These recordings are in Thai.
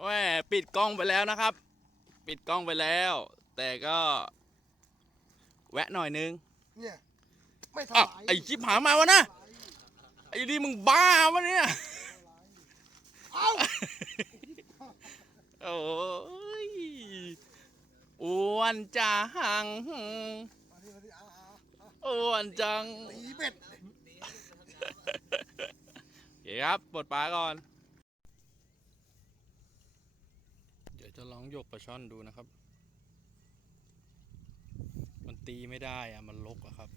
แหมปิดกล้องไปแล้วนะครับ ปิดกล้องไปแล้ว แต่ก็ แวะหน่อยนึงเนี่ยไม่ถอ้าวลายไอ้ชิบหามาวะนะไอ้นี่มึงบ้าวะเนี่ยเอ้าโอ้ยอ้วนจังมาดิมาดิเอาเอาเอาอ้วนจังตีเบ็ดโอเคครับปลดปลาก่อน เดี๋ยว จะลองยกปลาช่อนดูนะครับ มันตีไม่ได้อะมันลกอะครับ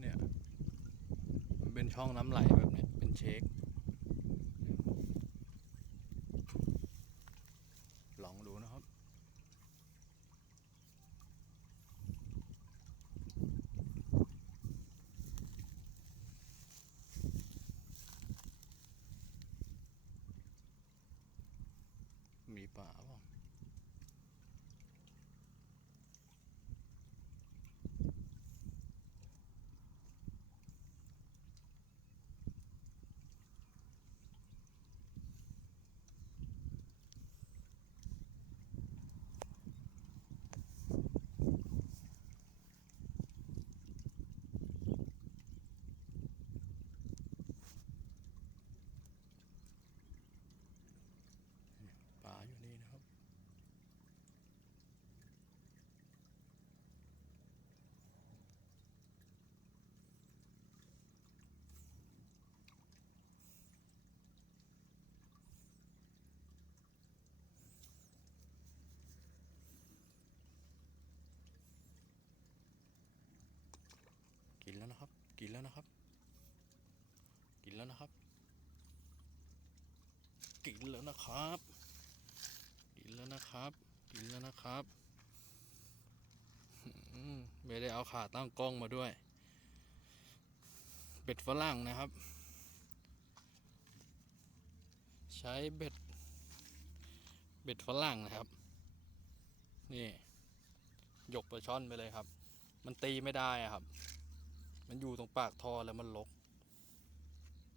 เนี่ย มันเป็นช่องน้ำไหลแบบนี้เป็นเช็ค ลองดูนะครับ มีปลาเปล่าปลาอยู่นี่นะครับ กินแล้วนะครับ กินแล้วนะครับ กินแล้วนะครับ กินแล้วนะครับ กินแล้วนะครับ กินแล้วนะครับไม่ได้เอาขาตั้งกล้องมาด้วย เบ็ดฝรั่งนะครับ ใช้เบ็ด เบ็ดฝรั่งนะครับ นี่ ยกปลาช่อนไปเลยครับ มันตีไม่ได้อะครับ มันอยู่ตรงปากท่อแล้วมันลก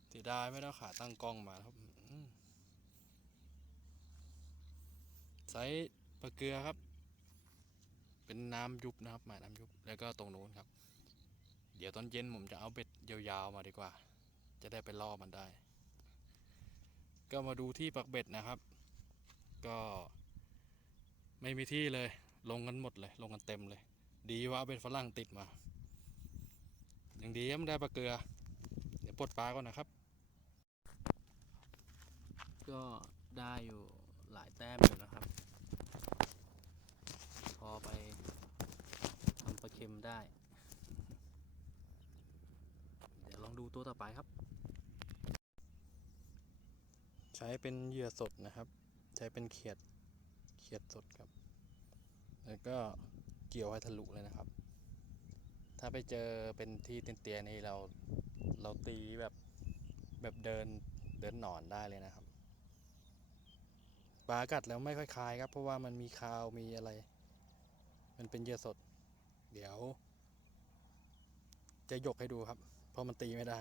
เสียดายไม่ได้อาขาตั้งกล้องมาครับไซส์ปลาเกลือครับ เป็นน้ำยุบนะครับหมายน้ำยุบแล้วก็ตรงนู้นครับ เดี๋ยวตอนเย็นผมจะเอาเบ็ดยาวๆมาดีกว่า จะได้ไปล่อมันได้ ก็มาดูที่ปักเบ็ดนะครับ ก็ไม่มีที่เลย ลงกันหมดเลย ลงกันเต็มเลย ดีว่าเอาเบ็ดฝรั่งติดมา อย่างดียังได้ปลาเกลือ เดี๋ยวปลดปลาก่อนนะครับ ก็ได้อยู่หลายแต้มอยู่นะครับ พอไปทำปลาเค็มได้ เดี๋ยวลองดูตัวต่อไปครับ ใช้เป็นเหยื่อสดนะครับ ใช้เป็นเขียดเขียดสดครับ แล้วก็เกี่ยวให้ทะลุเลยนะครับ ถ้าไปเจอเป็นที่เตียนๆนี่เราเราตีแบบแบบเดินเดินหนอนได้เลยนะครับปลากัดแล้วไม่ค่อยคายครับ เพราะว่ามันมีคาวมีอะไร มันเป็นเยื่อสด เดี๋ยว จะยกให้ดูครับ เพราะมันตีไม่ได้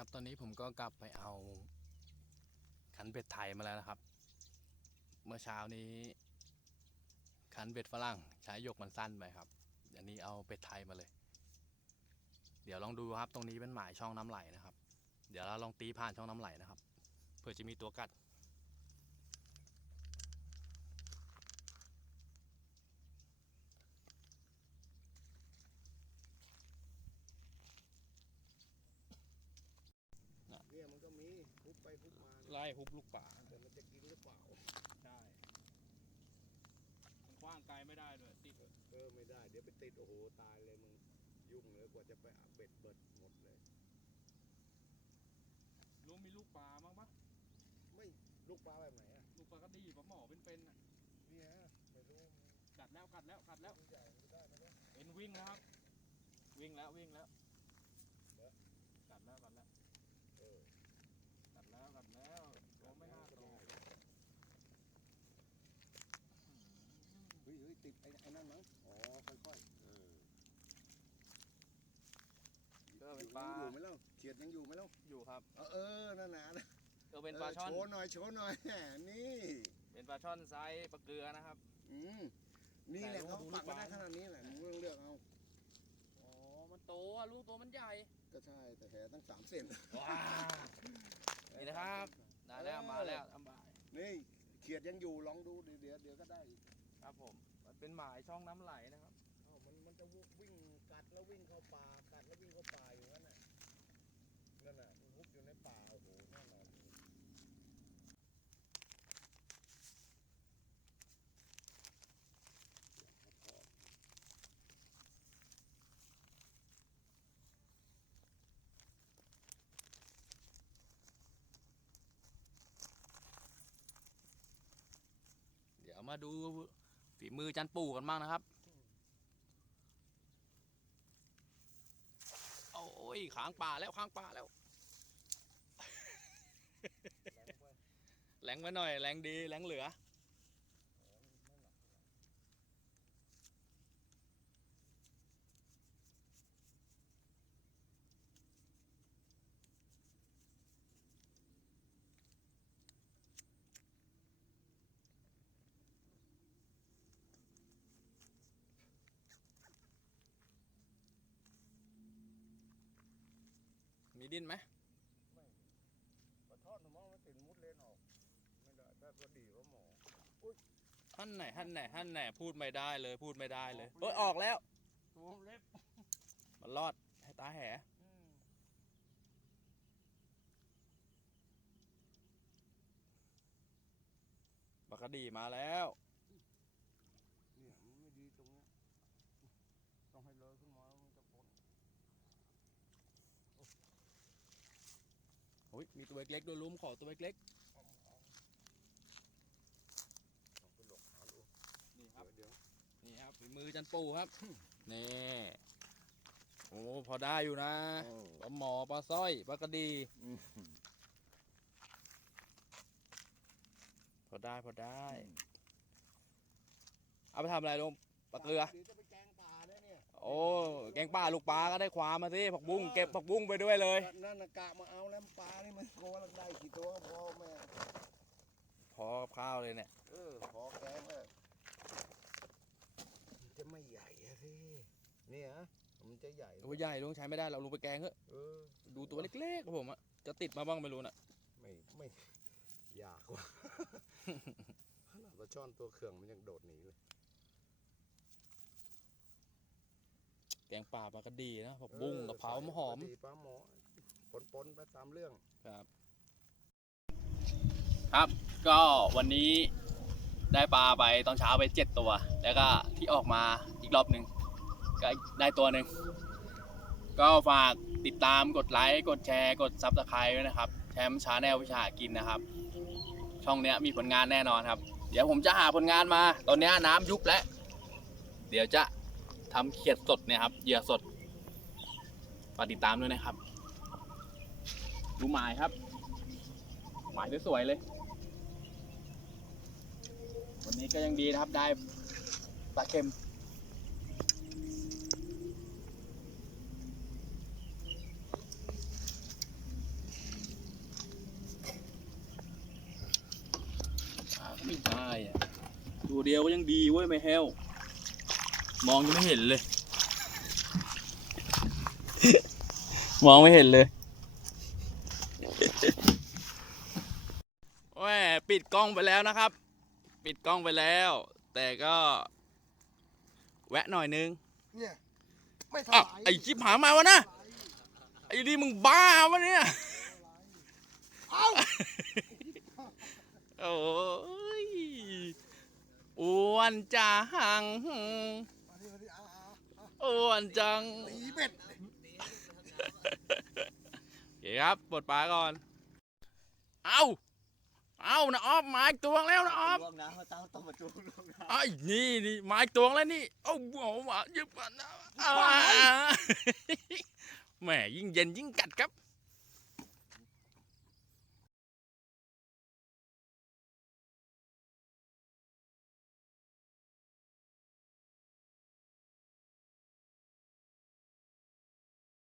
ครับ ตอนนี้ผมก็กลับไปเอาขันเบ็ดไทยมาแล้วนะครับ เมื่อเช้านี้ขันเบ็ดฝรั่งใช้ยกมันสั้นไปครับอันนี้เอาเบ็ดไทยมาเลย เดี๋ยวลองดูครับ ตรงนี้เป็นหมายช่องน้ำไหลนะครับ เดี๋ยวเราลองตีผ่านช่องน้ำไหลนะครับ เพื่อจะมีตัวกัด ไปพุกมาไล่ฮุบลูกป่า แต่มันจะกินหรือเปล่าใช่มันคว้างไกลไม่ได้ด้วยติดเออไม่ได้ เดี๋ยวไปติดโอ้โหตายเลยมึงยุ่งเลยกว่าจะไปเอาเบ็ดเบิดหมดเลย ลุงมีลูกป่ามั้งปะไม่ลูกปลาแบบไหนอะลูกป่ากระดีปลาหมอเป็นๆน่ะเนี่ยไม่รู้กัดแล้วกัดแล้วกัดแล้วมันใหญ่มันได้ไหมเนี่ยเอ็นวิ่งแล้วครับ วิ่งแล้ววิ่งแล้ว เหรอ กัดแล้วกัดแล้ว เออ กัดแล้วกัดแล้วโตไม่น่าโต เฮ้ยเฮ้ย ติดไอ้ไอ้นั่นมั้งอ๋อค่อยๆเออเออเป็นปลา ยังอยู่ไหมเล่าเขียดยังอยู่ไหมเล่าอยู่ครับ เออเออนั่นน่ะนะเออเป็นปลาช่อน โชว์หน่อยโชว์หน่อยแหมนี่เป็นปลาช่อนไซส์ปลาเกลือนะครับ อืมนี่แหละแต่เขาดูปักลูมากปลาได้ขนาดนี้แหละมึงเลือกเอาอ๋อ มันโตอะลูกตัวมันใหญ่ ก็ใช่แต่แหตั้งสามเซนว้าว นี่นะครับ ได้แล้วมาแล้วทำบายนี่เขียดยังอยู่ลองดูเดี๋ยวเดี๋ยวเดี๋ยวก็ได้อีกครับผมมัน เป็นหมายช่องน้ำไหลนะครับ อ้าวมันมันจะวิ่งกัดแล้ววิ่งเข้าป่ากัดแล้ววิ่งเข้าป่าอยู่นั่นน่ะนั่นน่ะมันวุบอยู่ในป่าโอ้โหแน่นอนเดี๋ยวมาดู ฝีมือจันปู่กันบ้างนะครับ โอ้ยขางป่าแล้วขางป่าแล้วแรงไปหน่อยแรงดีแรงเหลือ ดิ้นไหมปลาทอดหนูมองมันติดมุดเลนออก ไม่ได้ได้พอดีว่าหมอท่านไหนท่านไหนท่านไหนพูดไม่ได้เลยพูดไม่ได้เลยเอ้ยออกแล้วตัวเล็บมันรอดให้ตาแหบักกะดีมาแล้ว เนี่ยมันไม่ดีตรงเนี้ยต้องให้เลยขึ้นมาแล้วมันจะพ้น โอ้ยมีตัวเล็กๆด้วยลุมขอตัวเล็กเอาเอาเอาไปหลบเอาลูกๆนี่ครับเดี๋ยวนี่ครับฝีมือจันปูครับนี่โอ้พอได้อยู่นะเดี๋ยวปลาหมอปลาสร้อยปลากระดีอืมพอได้พอได้ เอาไปทำอะไรลุงปลาเกลือ โอ้แกงป่าลูกปลาก็ได้ความมาสิผักบุ้งเก็บผักบุ้งไปด้วยเลย นั่นน่ะกะมาเอาแล้วปลานี่มันโกละได้กี่ตัวก็พอแม่พอกับข้าวเลยเนี่ยเออพอแกงเลยมันจะไม่ใหญ่อะสิเนี่ยฮะมันจะใหญ่ตัวใหญ่ลุงใช้ไม่ได้เราลุงไปแกงเถอะเออดูตัวเล็กๆครับผมอะจะติดมาบ้างไม่รู้น่ะไม่ไม่อยากว่ะขนาดปลาช่อนตัวเขื่องมันยังโดดหนีเลย แกงป่าปลากระดีนะผักบุ้งกะเพราหอมดีปลาหมอปนปนๆไปตามเรื่องครับ ครับก็วันนี้ได้ปลาไปตอนเช้าไปเจ็ดตัว แล้วก็ที่ออกมาอีกรอบหนึ่งก็ได้ตัวหนึ่งก็ฝากติดตามกดไลค์กดแชร์ กดซับสไครต์ด้วยนะครับแชมป์ชาแนลวิชาหากินนะครับ ช่องเนี้ยมีผลงานแน่นอนครับ เดี๋ยวผมจะหาผลงานมา ตอนเนี้ยน้ำยุบแล้ว เดี๋ยวจะ ทำเขียดสดเนี่ยครับเหยื่อสดฝากติดตามด้วยนะครับ ดูหมายครับ หมายสวยๆเลย วันนี้ก็ยังดีนะครับได้ปลาเค็มไม่ได้อะตัวเดียวก็ยังดีเว้ยไม่แห้ว มองยังไม่เห็นเลย มองไม่เห็นเลยแหมปิดกล้องไปแล้วนะครับ ปิดกล้องไปแล้ว แต่ก็ แวะหน่อยนึงเนี่ยไม่ถอ้าวลายไอชิบหามาวะนะไอ้นี่มึงบ้าวะเนี่ยเอ้าโอ้ยอ้วนจัง อาอ้วนจังตีเบ็ดโอเคครับปลดปลาก่อน เอาเอานะออฟมาอีกตัวแล้วนะออฟลวงน้ำมาตั้งต้มมาจูงลวงน้ไอ้นี่นี่มาอีกตัวแล้วนี่เอ้าเอามายึบมันนะอ่าแหมยิ่งเย็นยิ่งกัดครับ